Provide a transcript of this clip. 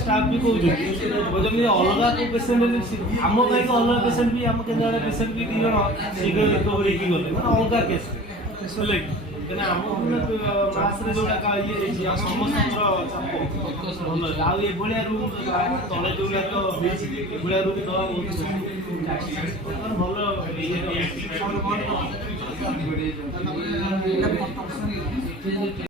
staff भी कहते अलग पेसेंट आम कहीं अलग पेसेंट भी आम के पेसेंट भी दी शीघ्र रिकवर गले मैंने अलग केस आम मास जो ये समस्त चाप भलिया रूम तले जो भलिया रूम दवा बहुत भल